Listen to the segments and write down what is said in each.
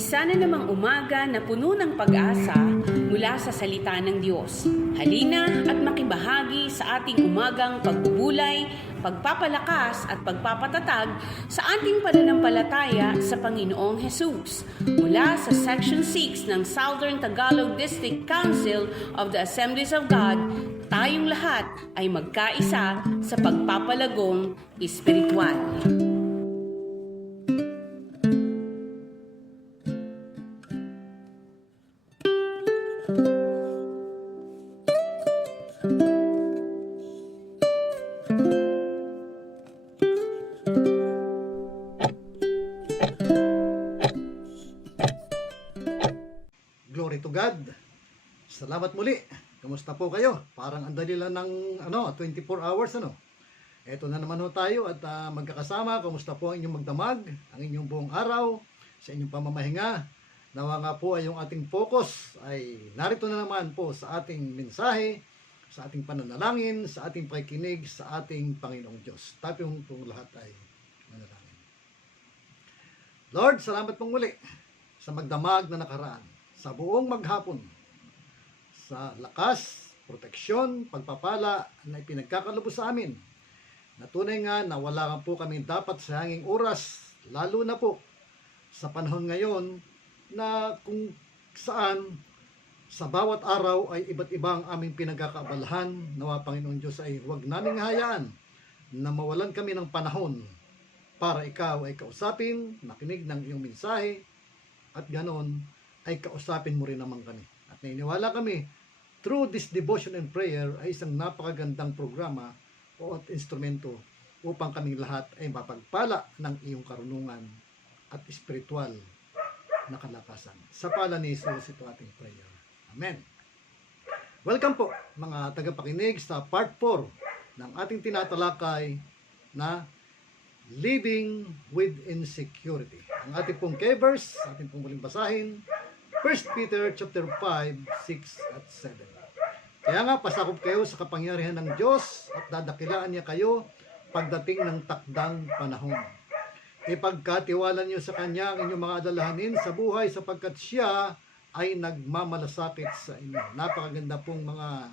Isa na namang umaga na puno ng pag-asa mula sa salita ng Diyos. Halina at makibahagi sa ating umagang pagbubulay, pagpapalakas at pagpapatatag sa ating pananampalataya sa Panginoong Hesus. Mula sa Section 6 ng Southern Tagalog District Council of the Assemblies of God, tayong lahat ay magkaisa sa pagpapalagong espiritual. Glory to God. Salamat muli. Kumusta po kayo? Parang andali lang ng 24 hours Ito na naman tayo at magkakasama. Kumusta po ang inyong magdamag, ang inyong buong araw, sa inyong pamamahinga. Nawa nga po ay yung ating focus ay narito na naman po sa ating mensahe, sa ating pananalangin, sa ating pakikinig, sa ating Panginoong Diyos. Tapos po lahat ay manalangin. Lord, salamat pong muli sa magdamag na nakaraan, sa buong maghapon, sa lakas, proteksyon, pagpapala na ipinagkakalubos sa amin. Natunay nga na wala nga po kami dapat sa hanging oras, lalo na po sa panahon ngayon na kung saan sa bawat araw ay iba't ibang aming pinagkakaabalahan. Nawa Panginoon Diyos ay huwag naming hayaan na mawalan kami ng panahon para ikaw ay kausapin, makinig ng iyong mensahe, at ganon ay kausapin mo rin naman kami. At naniniwala kami, through this devotion and prayer ay isang napakagandang programa o instrumento upang kaming lahat ay mapagpala ng iyong karunungan at espiritual na kalakasan. Sa pala ni Jesus ito ating prayer. Amen. Welcome po mga tagapakinig sa part 4 ng ating tinatalakay na Living with Insecurity. Ang ating pong key-verse, ating pong muling basahin, 1 Peter chapter 5, 6 at 7. Kaya nga, pasakop kayo sa kapangyarihan ng Diyos at dadakilaan niya kayo pagdating ng takdang panahon. Ipagkatiwala niyo sa Kanya ang inyong mga alalahanin sa buhay sapagkat Siya ay nagmamalasakit sa inyo. Napakaganda pong mga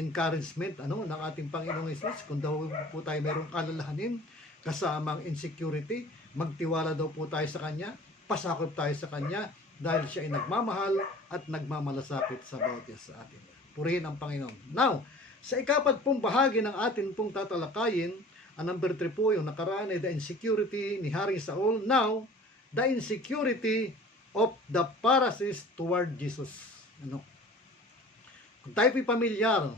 encouragement ng ating Panginoong Hesus. Kung daw po tayo mayroong alalahanin kasamang insecurity, magtiwala daw po tayo sa Kanya, pasakop tayo sa Kanya, dahil siya ay nagmamahal at nagmamalasakit sa bawat isa sa atin. Purihin ang Panginoon. Now, sa ikapat pong bahagi ng atin pong tatalakayin, ang number 3 po, yung nakaraan ay the insecurity ni Haring Saul. Now, the insecurity of the Pharisees toward Jesus. Kung tayo po'y pamilyar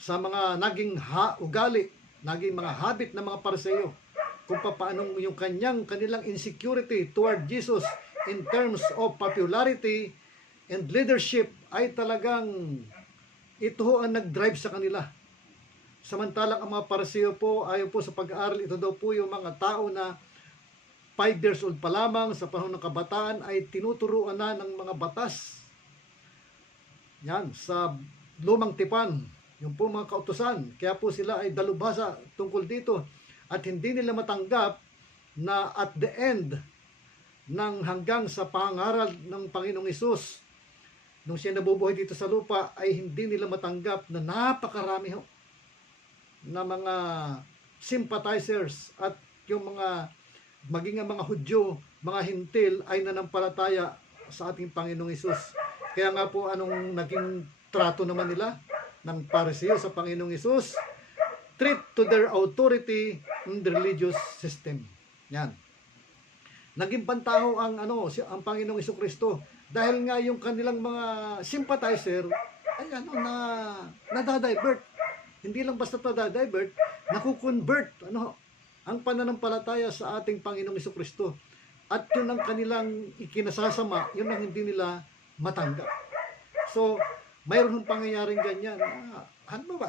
sa mga naging ugali, naging mga habit ng mga Pariseo, kung paano yung kanilang insecurity toward Jesus in terms of popularity and leadership ay talagang ito ang nag-drive sa kanila. Samantalang ang mga Pariseo po, ayon po sa pag-aaral, ito daw po yung mga tao na 5 years old pa lamang sa panahon ng kabataan ay tinuturuan na ng mga batas. Yan, sa lumang tipan, yung po mga kautusan. Kaya po sila ay dalubhasa tungkol dito. At hindi nila matanggap na at the end ng hanggang sa pangaral ng Panginoong Hesus, nung siya nabubuhay dito sa lupa, ay hindi nila matanggap na napakarami na mga sympathizers at yung mga maging ang mga Hudyo, mga Hintil ay nanampalataya sa ating Panginoong Hesus. Kaya nga po anong naging trato naman nila ng Pariseo sa Panginoong Hesus? Treat to their authority in the religious system. Yan. Naging pantaho ang Panginoong Hesukristo dahil nga yung kanilang mga sympathizer ay nadadivert. Hindi lang basta nadadivert, nakukonvert ang pananampalataya sa ating Panginoong Hesukristo. At yun ang kanilang ikinasasama, yun ang hindi nila matanggap. So, mayroon pangyayaring ganyan.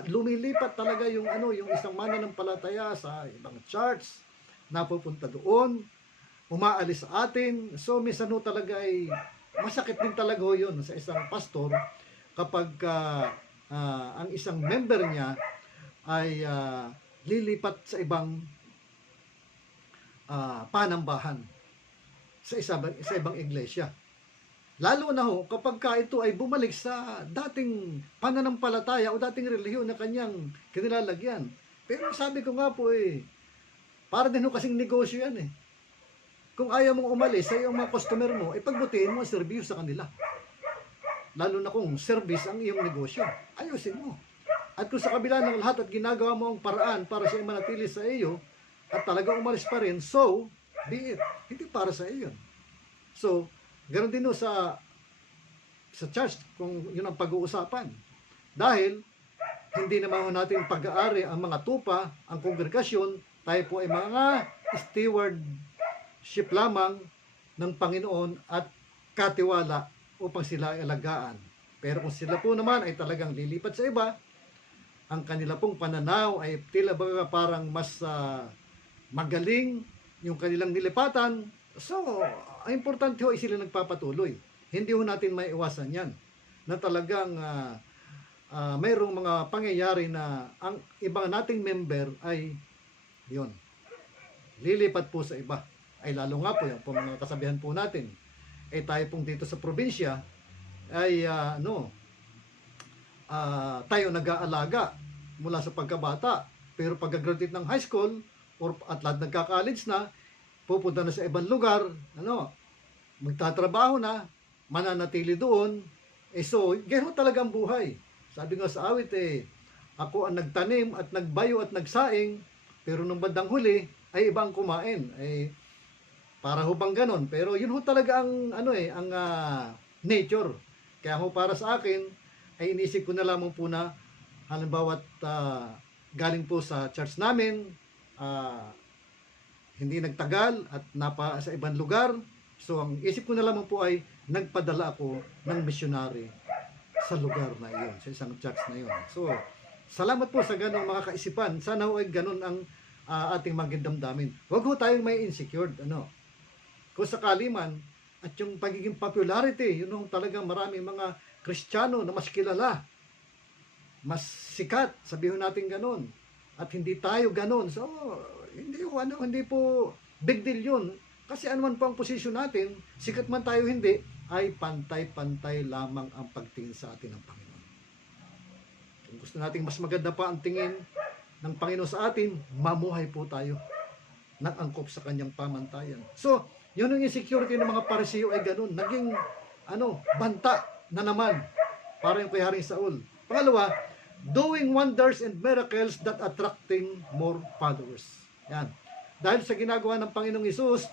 Lumilipat talaga yung isang mananampalataya sa ibang church, napupunta doon, umaalis sa atin. So, minsan talaga ay masakit din talaga yun sa isang pastor kapag ang isang member niya ay lilipat sa ibang panambahan sa ibang iglesia. Lalo na ho kapag ka ito ay bumalik sa dating pananampalataya o dating relihiyon na kanyang kinilalagyan. Pero sabi ko nga po para din ho kasing negosyo yan Kung ayaw mong umalis sa iyong mga customer mo, pagbutihin mo ang serbisyo sa kanila. Lalo na kung service ang iyong negosyo, ayusin mo. At kung sa kabila ng lahat at ginagawa mo ang paraan para siya manatili sa iyo at talaga umalis pa rin, so be it. Hindi para sa iyo yun. So, ganoon din sa church kung yun ang pag-uusapan. Dahil hindi naman natin pag-aari ang mga tupa, ang kongregasyon, tayo po ay mga stewardship lamang ng Panginoon at katiwala upang sila ay alagaan. Pero kung sila po naman ay talagang lilipat sa iba, ang kanila pong pananaw ay tila ba parang mas magaling yung kanilang nilipatan. So, ang importante ho ay sila nagpapatuloy. Hindi ho natin maiiwasan yan. Na talagang mayroong mga pangyayari na ang ibang nating member ay yun, lilipat po sa iba. Ay lalo nga po yung mga kasabihan po natin. Tayo pong dito sa probinsya ay tayo nag-aalaga mula sa pagkabata. Pero pag-graduate ng high school at lahat nagka-college na, pupunta na sa ibang lugar, magtatrabaho na, mananatili doon. So, ganoon talaga ang buhay. Sabi nga sa awit ako ang nagtanim at nagbayo at nagsaing, pero nung bandang huli ay ibang kumain. Para ho bang ganon? Pero yun ho talaga ang ang nature. Kaya ho para sa akin ay inisip ko na lamang po na halimbawa galing po sa church namin, hindi nagtagal at napa sa ibang lugar. So ang isip ko na lamang po ay nagpadala ako ng missionary sa lugar na iyon, sa isang church na iyon. So salamat po sa ganong mga kaisipan. Sana ho ay ganon ang ating magandamdamin. Huwag ho tayong may insecure. Kung sakali man, at yung pagiging popularity, yun yung talagang maraming mga Kristiyano na mas kilala, mas sikat, sabihin natin ganon. At hindi tayo ganon. So, hindi po big deal yun. Kasi anuman po ang posisyon natin, sikat man tayo hindi, ay pantay-pantay lamang ang pagtingin sa atin ng Panginoon. Kung gusto nating mas maganda pa ang tingin ng Panginoon sa atin, mamuhay po tayo ng angkop sa kanyang pamantayan. So, yun yung insecurity ng mga Parisiyo ay ganun. Naging, banta na naman. Para yung kay Haring Saul. Pangalawa, doing wonders and miracles that attracting more followers. Yan. Dahil sa ginagawa ng Panginoong Hesus,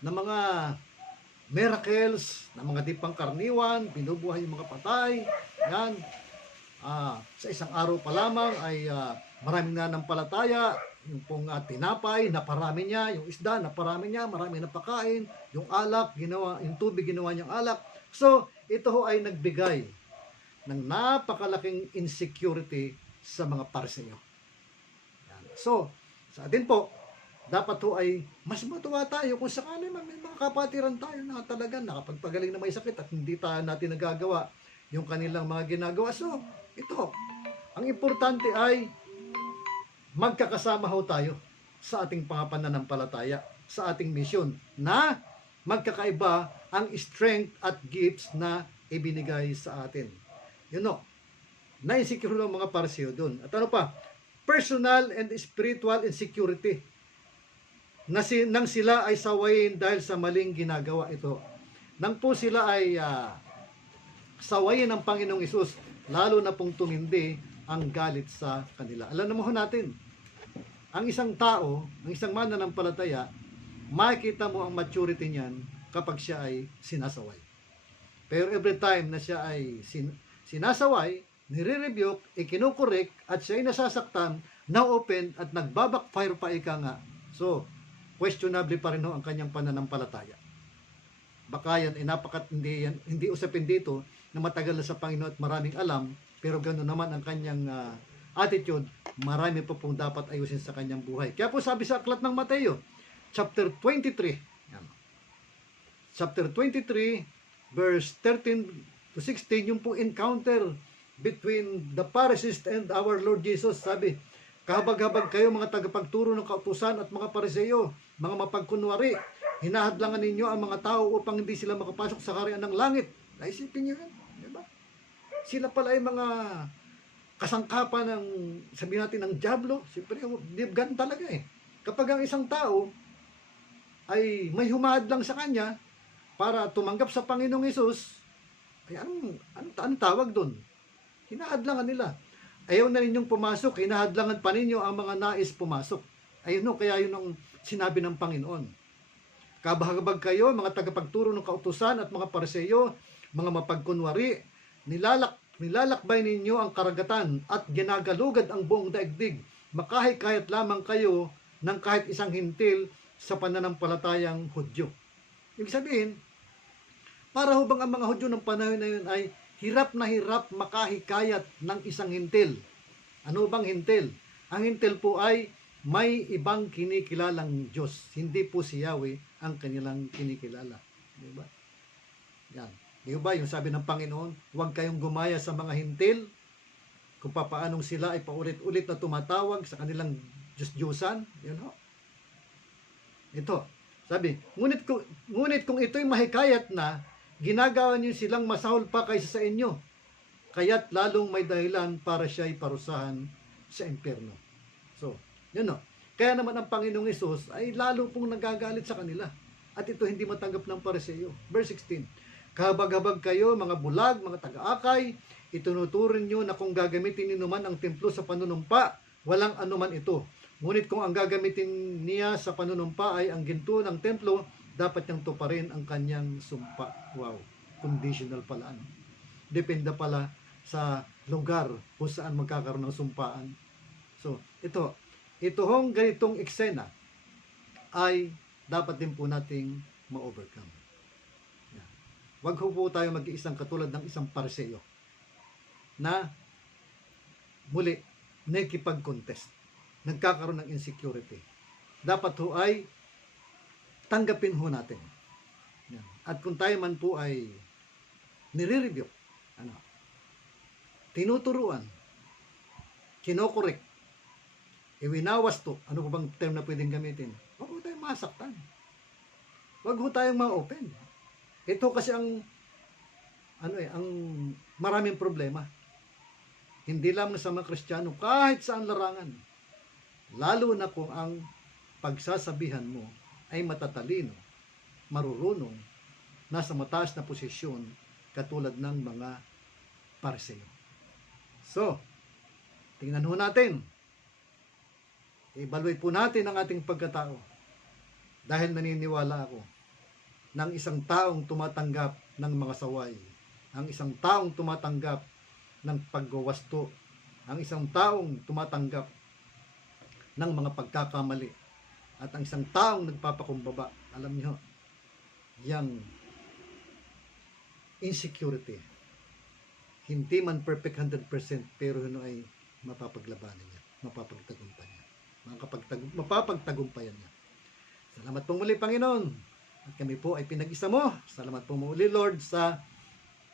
na mga miracles, na mga dipang karniwan, binubuhay yung mga patay, yan. Sa isang araw pa lamang ay maraming nanampalataya, yung pong tinapay, naparami niya, yung isda, naparami niya, marami napakain, yung alak, yung tubig, ginawa niyang alak. So, ito ho ay nagbigay ng napakalaking insecurity sa mga Pariseo. So, sa atin po, dapat ho ay mas matuwa tayo kung sakali may mga kapatiran tayo na talaga nakapagpagaling na may sakit at hindi natin nagagawa yung kanilang mga ginagawa. So, ito, ang importante ay magkakasama ho tayo sa ating pananampalataya, sa ating misyon, na magkakaiba ang strength at gifts na ibinigay sa atin. Na-insecure ng mga Pariseo doon. At ano pa? Personal and spiritual insecurity. Nang sila ay sawayin dahil sa maling ginagawa ito. Nang po sila ay sawayin ng Panginoong Hesus, lalo na pong tumindi ang galit sa kanila. Alam naman natin, ang isang tao, ang isang mananampalataya, makikita mo ang maturity niyan kapag siya ay sinasaway. Pero every time na siya ay sinasaway, nire-rebuke, ikinukorek, at siya ay nasasaktan, na-open, at nagbabackfire pa ika nga. So, questionable pa rin ang kanyang pananampalataya. Baka yan, hindi usapin dito na matagal na sa Panginoon at maraming alam, pero gano'n naman ang kanyang attitude, marami pa pong dapat ayusin sa kanyang buhay. Kaya po sabi sa aklat ng Mateo, chapter 23, chapter 23, verse 13 to 16, yung po encounter between the Pharisees and our Lord Jesus. Sabi, kahabag-habag kayo mga tagapagturo ng kautusan at mga Pariseo, mga mapagkunwari, hinahadlangan ninyo ang mga tao upang hindi sila makapasok sa kaharian ng langit. Naisipin niyo yan, di ba? Sila pala ay mga kasangkapan ng, sabihin natin, ng dyablo. Siyempre, ganun talaga eh. Kapag ang isang tao ay may humahadlang sa kanya para tumanggap sa Panginoong Hesus, ay anong tawag doon? Hinahadlangan nila. Ayaw na ninyong pumasok, hinahadlangan pa ninyo ang mga nais pumasok. Ayun no, kaya yun ang sinabi ng Panginoon. Kabahagabag kayo, mga tagapagturo ng kautusan at mga Pariseyo, mga mapagkunwari, nilalakbay ninyo ang karagatan at ginagalugad ang buong daigdig. Makahikayat lamang kayo ng kahit isang hintil sa pananampalatayang Hudyo. Ibig sabihin, para hubang ang mga Hudyo ng panahon na yun ay hirap na hirap makahikayat ng isang hintil. Ano bang hintil? Ang hintil po ay may ibang kinikilalang Diyos. Hindi po si Yahweh ang kanilang kinikilala. Di ba? Yan. Di ba yung sabi ng Panginoon, huwag kayong gumaya sa mga hintil kung papaanong sila ay paulit-ulit na tumatawag sa kanilang Diyos-Diyosan. Yan ho. Ito. Sabi, ngunit kung ito'y mahikayat na, ginagawa niyo silang masahol pa kaysa sa inyo. Kaya't lalong may dahilan para siya'y parusahan sa impyerno. So, yun o. Kaya naman ang Panginoong Hesus ay lalo pong nagagalit sa kanila. At ito hindi matanggap ng Pariseyo. Verse 16. Kahabag-habag kayo, mga bulag, mga taga-akay, itunuturin nyo na kung gagamitin niyo man ang templo sa panunumpa, walang anuman ito. Ngunit kung ang gagamitin niya sa panunumpa ay ang ginto ng templo, dapat niyang tuparin ang kanyang sumpa. Wow. Conditional pala. Ano? Depende pala sa lugar kung saan magkakaroon ng sumpaan. So, ito hong ganitong eksena ay dapat din po nating ma-overcome. Yan. Wag po tayo mag-iisang katulad ng isang Pariseyo na muli nakikipag-contest. Nagkakaroon ng insecurity. Dapat ho ay tanggapin ho natin. Yan. At kung tayo man po ay nire-review, tinuturuan, kinokorek, iwinawasto, ano po bang term na pwedeng gamitin? Huwag ho tayong masaktan. Huwag ho tayong ma-open. Ito kasi ang maraming problema. Hindi lamang sa mga Kristiyano, kahit saan larangan. Lalo na kung ang pagsasabihan mo ay matatalino, marurunong, nasa mataas na posisyon, katulad ng mga Pariseyo. So, tingnan ho natin. I-evaluate po natin ang ating pagkatao. Dahil naniniwala ako ng isang taong tumatanggap ng mga saway, ang isang taong tumatanggap ng pagwawasto, ang isang taong tumatanggap ng mga pagkakamali, at ang isang taong nagpapakumbaba. Alam niyo, yang insecurity, hindi man perfect 100%, pero ano ay mapapaglabanan niya, mapapagtagumpayan niya. Mapapagtagumpayan niya. Salamat po muli, Panginoon. At kami po ay pinag-isa mo. Salamat po muli, Lord, sa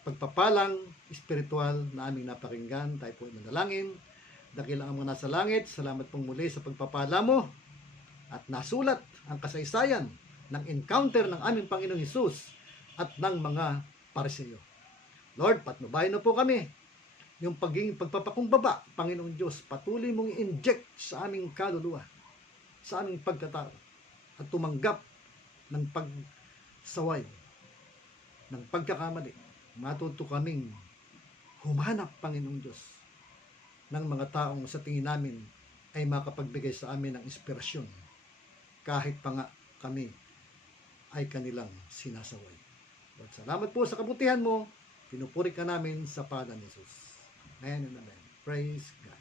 pagpapalang espiritual na aming napakinggan. Tayo po ay manalangin. Dakilang ang mga nasa langit, salamat po muli sa pagpapala mo at nasulat ang kasaysayan ng encounter ng aming Panginoong Hesus at ng mga Pariseyo. Lord, patnubayan na po kami yung pagpapakumbaba, Panginoong Diyos, patuloy mong i-inject sa aming kaluluwa, sa aming pagkatao, at tumanggap ng pagsaway, ng pagkakamali. Matuto kaming humanap, Panginoong Diyos, ng mga taong sa tingin namin ay makapagbigay sa amin ng inspirasyon, kahit pa nga kami ay kanilang sinasaway. Lord, salamat po sa kabutihan mo. Pinupuri ka namin sa pangalan ni Jesus. Amen and amen. Praise God.